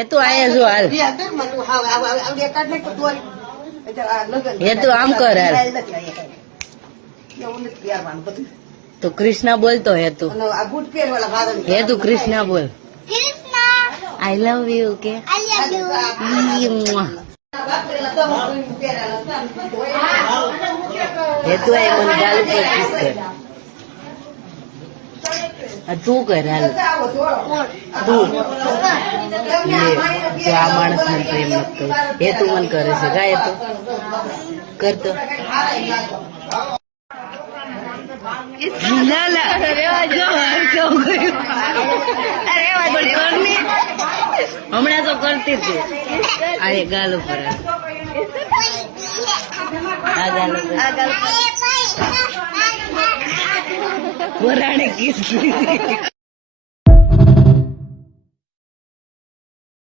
હેતુ આયા જો હાલ હેતુ આમ કર હાલ તો કૃષ્ણા બોલતો હેતુ હેતુ કૃષ્ણા બોલ આઈ લવ યુ કે હેતુ આ મને ગાલ ઉપર કિસ કર તું કર હાલ તું તો આ માણસ મને પ્રેમ નથી કહ્યું હેતુ મને કરે છે ગાય તો કરતો ના ના હમણાં તો કરતી હતી આ ગાલ ઉપર આ ગાલ ઉપર વરાણે કિસ